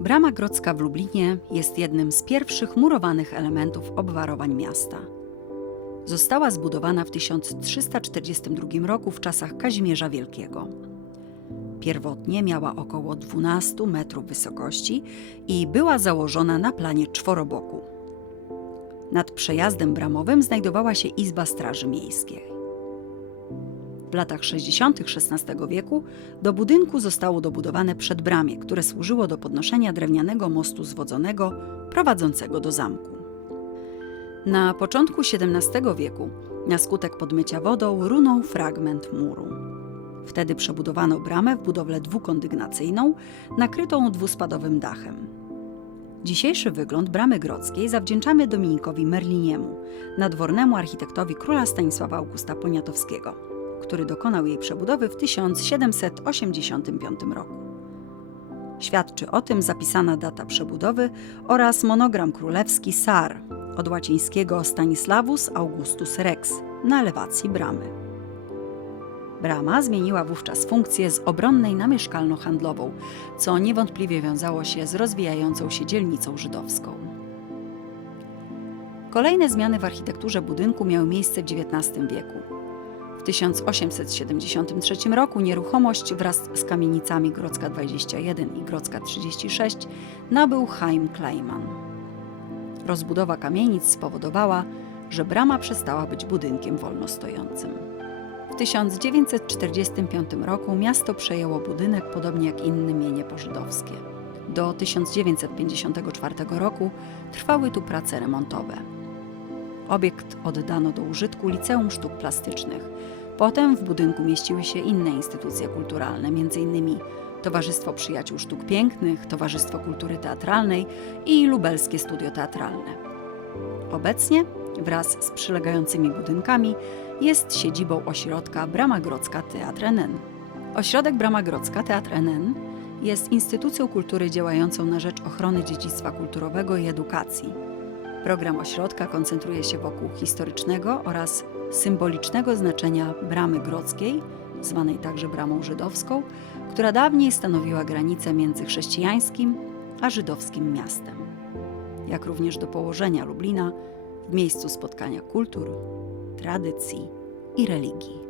Brama Grodzka w Lublinie jest jednym z pierwszych murowanych elementów obwarowań miasta. Została zbudowana w 1342 roku w czasach Kazimierza Wielkiego. Pierwotnie miała około 12 metrów wysokości i była założona na planie czworoboku. Nad przejazdem bramowym znajdowała się izba Straży Miejskiej. W latach 60. XVI wieku do budynku zostało dobudowane przedbramie, które służyło do podnoszenia drewnianego mostu zwodzonego prowadzącego do zamku. Na początku XVII wieku, na skutek podmycia wodą, runął fragment muru. Wtedy przebudowano bramę w budowlę dwukondygnacyjną, nakrytą dwuspadowym dachem. Dzisiejszy wygląd bramy grodzkiej zawdzięczamy Dominikowi Merliniemu, nadwornemu architektowi króla Stanisława Augusta Poniatowskiego, który dokonał jej przebudowy w 1785 roku. Świadczy o tym zapisana data przebudowy oraz monogram królewski SAR od łacińskiego Stanislavus Augustus Rex na elewacji bramy. Brama zmieniła wówczas funkcję z obronnej na mieszkalno-handlową, co niewątpliwie wiązało się z rozwijającą się dzielnicą żydowską. Kolejne zmiany w architekturze budynku miały miejsce w XIX wieku. W 1873 roku nieruchomość wraz z kamienicami Grodzka 21 i Grodzka 36 nabył Chaim Kleiman. Rozbudowa kamienic spowodowała, że brama przestała być budynkiem wolnostojącym. W 1945 roku miasto przejęło budynek podobnie jak inne mienie pożydowskie. Do 1954 roku trwały tu prace remontowe. Obiekt oddano do użytku Liceum Sztuk Plastycznych. Potem w budynku mieściły się inne instytucje kulturalne, m.in. Towarzystwo Przyjaciół Sztuk Pięknych, Towarzystwo Kultury Teatralnej i Lubelskie Studio Teatralne. Obecnie wraz z przylegającymi budynkami jest siedzibą ośrodka Brama Grodzka Teatr NN. Ośrodek Brama Grodzka Teatr NN jest instytucją kultury działającą na rzecz ochrony dziedzictwa kulturowego i edukacji. Program ośrodka koncentruje się wokół historycznego oraz symbolicznego znaczenia Bramy Grodzkiej, zwanej także Bramą Żydowską, która dawniej stanowiła granicę między chrześcijańskim a żydowskim miastem, jak również do położenia Lublina w miejscu spotkania kultur, tradycji i religii.